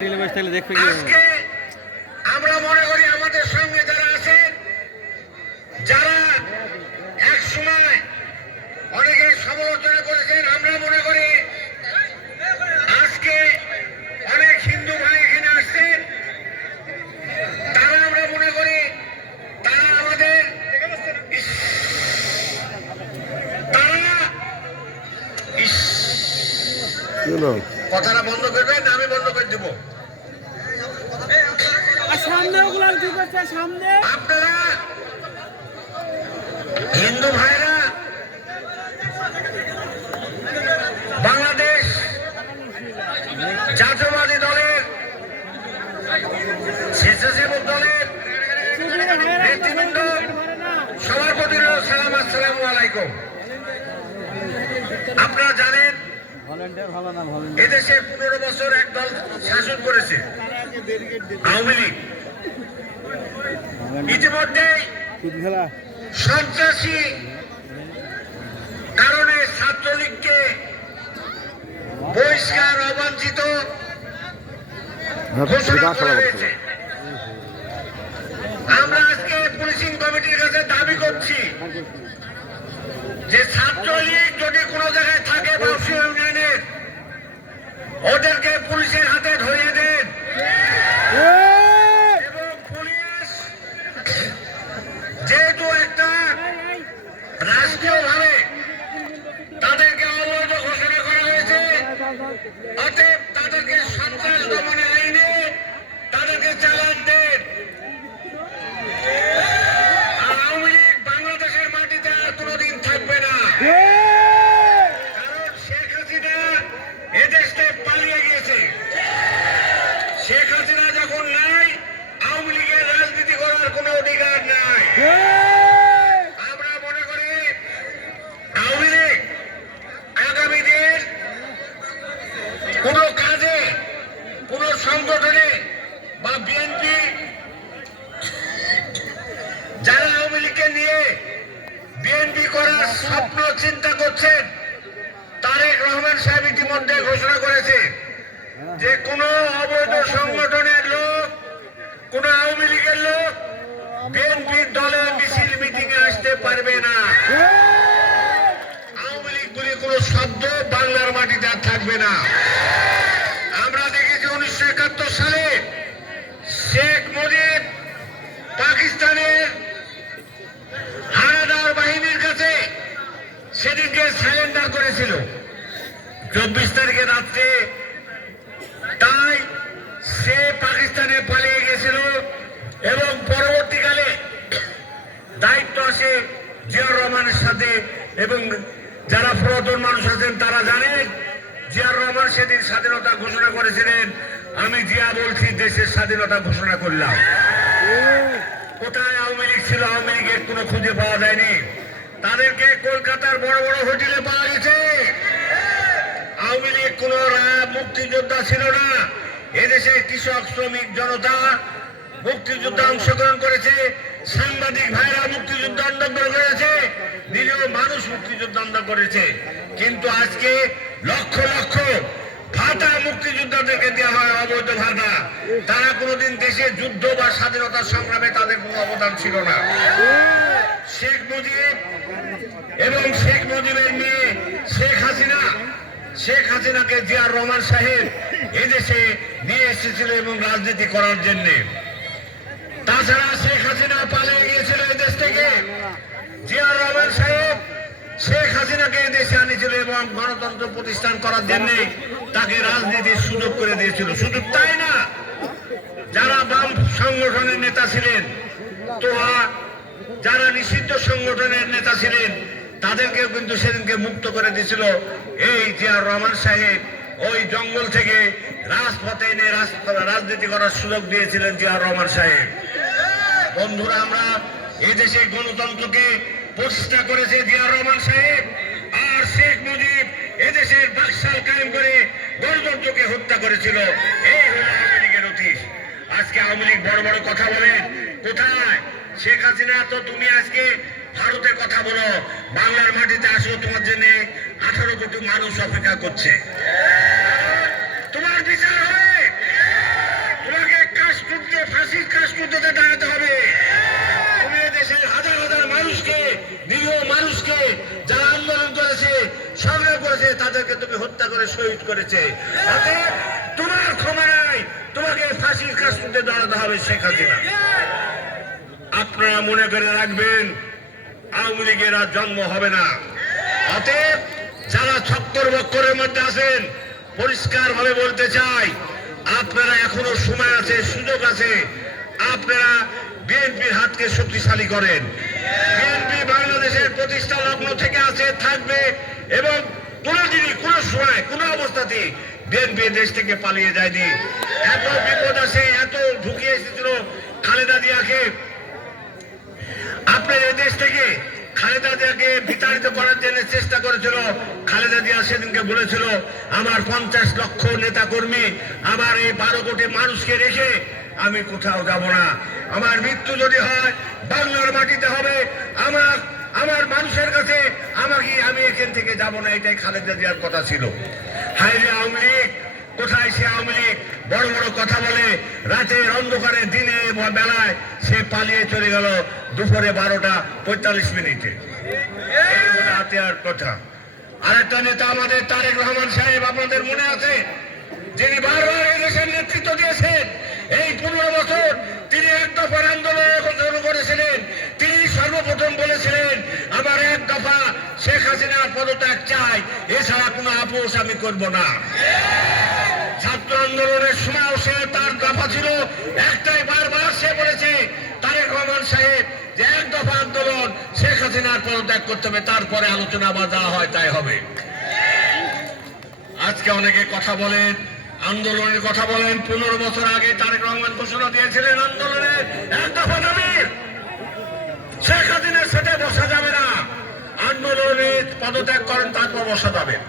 আজকে আমরা মনে করি আমাদের সঙ্গে যারা আছেন, যারা এক সময় অনেকে সমালোচনা করেছেন, আমরা মনে করি আজকে অনেক হিন্দু ভাই এখানে আসছেন, তারা আমরা মনে করি তারা আমাদের কথাটা বন্ধ করবেন, আমি বন্ধ করে দেব। আপনারা হিন্দু ভাইরা বাংলাদেশ জাতীয়বাদী দলের স্বেচ্ছাসেবক দলের নেতৃবৃন্দ সবার প্রতি সালাম, আসসালামু আলাইকুম। আপনারা জানেন এদেশে 15 বছর এক দল শাসন করেছে, আওয়ামী লীগ। ইতিমধ্যে সন্ত্রাসী কারণে ছাত্রলীগকে বহিষ্কার, অবাঞ্ছিত ঘোষণা করা হয়েছে। আমরা আজকে পুলিশিং কমিটির কাছে দাবি করছি যে ছাত্রলীগ যদি কোনো জায়গায় থাকে বাউসি ইউনিয়নের, ওদেরকে পুলিশের হাতে ধরিয়ে দেন এবং পুলিশ যেহেতু একটা রাষ্ট্রীয়ভাবে তাদেরকে অবৈধ ঘোষণা করা হয়েছে, অতএব তাদেরকে সন্ত্রাস দমন আইনে তাদেরকে চালান দেন। আওয়ামী লীগ বাংলাদেশের মাটিতে আর কোনোদিন থাকবে না, কারণ শেখ হাসিনা এদেশ থেকে পালিয়ে গিয়েছে। শেখ হাসিনা যখন নাই, আওয়ামী লীগের রাজনীতি করার কোনো অধিকার নাই। আমরা মনে করি আওয়ামী লীগ আগামী দিন কোনো কাজে, কোন সংগঠনে বা বিএনপি যারা আওয়ামী লীগকে নিয়ে বিএনপি করার স্বপ্ন চিন্তা করছেন, তারেক রহমান সাহেব ইতিমধ্যে ঘোষণা করেছে যে কোন অবৈধ সংগঠনের লোক, কোন আওয়ামী লীগের লোক বিএনপির দলে মিছিল মিটিং এ আসতে পারবে না। আওয়ামী লীগ বলে কোন শব্দ বাংলার মাটিতে আর থাকবে না। আমরা দেখেছি 1971 সালে শেখ মুজিব পাকিস্তানের হানাদার বাহিনীর কাছে সেদিনকে সারেন্ডার করেছিল 24 তারিখে রাত্রে। তাই সে পাকিস্তানে পালিয়ে গেছিল এবং পরবর্তীকালে দায়িত্ব আসে জিয়াউর রহমানের সাথে। এবং যারা পুরাতন মানুষ আছেন তারা জানেন জিয়াউর রহমান সেদিন স্বাধীনতা ঘোষণা করেছিলেন, আমি জিয়া বলছি দেশের স্বাধীনতা ঘোষণা করলাম। কোথায় আওয়ামী লীগ ছিল? আওয়ামী লীগের কোনো খুঁজে পাওয়া যায়নি। তাদেরকে কলকাতার বড় বড় হোটেলে পাওয়া গেছে। আওয়ামী লীগ কোন মুক্তিযোদ্ধা ছিল না। এদেশে কৃষক, শ্রমিক, জনতা মুক্তিযুদ্ধে অংশগ্রহণ করেছে, সাংবাদিক ভাইরা মুক্তিযুদ্ধ আন্দোলন করেছে, নিরীহ মানুষ মুক্তিযুদ্ধ আন্দোলন করেছে। কিন্তু আজকে লক্ষ লক্ষ ভাতা মুক্তিযোদ্ধাদেরকে দেওয়া হয়, অবৈধ ভাতা। তারা কোনোদিন দেশে যুদ্ধ বা স্বাধীনতার সংগ্রামে তাদের কোনো অবদান ছিল না। শেখ মুজিব এবং শেখ মুজিবের মেয়ে শেখ হাসিনাকে জিয়াউর রহমান সাহেব এদেশে নিয়ে এসেছিল এবং রাজনীতি করার জন্য। তাছাড়া শেখ হাসিনা পালিয়ে গিয়েছিল এদেশ থেকে, জিয়াউর রহমান সাহেব শেখ হাসিনাকে দেশে আনিছিল এবং গণতন্ত্র প্রতিষ্ঠান করার জন্য তাকে রাজনীতির সুযোগ করে দিয়েছিল। শুধু তাই না, যারা বাম সংগঠনের নেতা ছিলেন, তো যারা নিষিদ্ধ সংগঠনের নেতা ছিলেন, তাদেরকেও কিন্তু সেদিনকে মুক্ত করে দিয়েছিল এই জিয়াউর রহমান সাহেব। ওই জঙ্গল থেকে রাজপথে এনে রাজনীতি করার সুযোগ দিয়েছিলেন জিয়াউর রহমান সাহেব। বন্ধুরা, আমরা এদেশে গণতন্ত্রকে প্রতিষ্ঠা করেছে জিয়াউর রহমান সাহেব, আর শেখ মুজিব এদেশের বাকশাল কায়েম করে গণতন্ত্রকে হত্যা করেছিল। এই হলো আওয়ামী লীগের অতীত। আজকে আওয়ামী লীগ বড় বড় কথা বলেন, কোথায় শেখ হাসিনা? তো তুমি আজকে ভারতে কথা বলো, বাংলার মাটিতে আসো, তোমার জন্য 18 কোটি মানুষ অপেক্ষা করছে। তোমার বিচার হবে। শহীদ করেছে। অতএব তোমার ক্ষমা নাই, তোমাকে ফাঁসির কাস্টে দাঁড়াতে হবে শেখ হাসিনা। আপনারা মনে করে রাখবেন, আওয়ামী লীগের আর জন্ম হবে না। অতএব যারা ছক্কর বক্করের মধ্যে আছেন, পরিষ্কার ভাবে বলতে চাই, আপনারা এখনো সময় আছে, সুযোগ আছে, আপনারা বিএনপির হাতকে শক্তিশালী করেন। বিএনপি বাংলাদেশের প্রতিষ্ঠা লগ্ন থেকে আছে, থাকবে, এবং কোনোদিনই কোনো সময় কোনো অবস্থাতেই বিএনপি দেশ থেকে পালিয়ে যায়নি। এত বিপদ আছে, এত ঢুকিয়ে এসেছিল খালেদা জিয়াকে, আপনার এই দেশ থেকে খালেদা জিয়াকে বিতাড়িত করার জন্য চেষ্টা করেছিল। খালেদা জিয়া সেদিনকে বলেছিল, আমার 50 লক্ষ নেতা কর্মী, আমার এই 12 কোটি মানুষকে রেখে আমি কোথাও যাব না। আমার মৃত্যু যদি হয় বাংলার মাটিতে হবে, আমার মানুষের কাছে আমি এখান থেকে যাব না, এটাই খালেদা জিয়ার কথা ছিল। হায়রে আওয়ামী লীগ, কোথায় সে আওয়ামী লীগ? বড় বড় কথা বলে, রাতের অন্ধকারে দিনে বেলায় সে পালিয়ে চলে গেল দুপুরে 12:45। এই বলে হাতে আর কথা। আরেকটা নেতা আমাদের তারেক রহমান সাহেব, আপনাদের মনে আছে, যিনি বারবার এই দেশের নেতৃত্ব দিয়েছেন। এই 15 বছর তিনি এক দফার আন্দোলন শুরু করেছিলেন। তিনি সর্বপ্রথম বলেছিলেন, আমার এক দফা শেখ হাসিনার পদত্যাগ চাই, এছাড়া কোনো আপোষ আমি করব না। ছাত্র আন্দোলনের সময়ও সে তার দফা ছিল একটাই, বারবার সে বলেছে তারেক রহমান সাহেব যে এক দফা আন্দোলন, শেখ হাসিনার পদত্যাগ করতে হবে, তারপরে আলোচনা আবার যা হয় তাই হবে। আজকে অনেকে কথা বলেন, আন্দোলনের কথা বলেন। 15 বছর আগে তারেক রহমান ঘোষণা দিয়েছিলেন আন্দোলনের এক দফা দাবির। শেখ হাসিনার সাথে বসা যাবে না, আন্দোলনে পদত্যাগ করেন, তারপর বসা যাবে।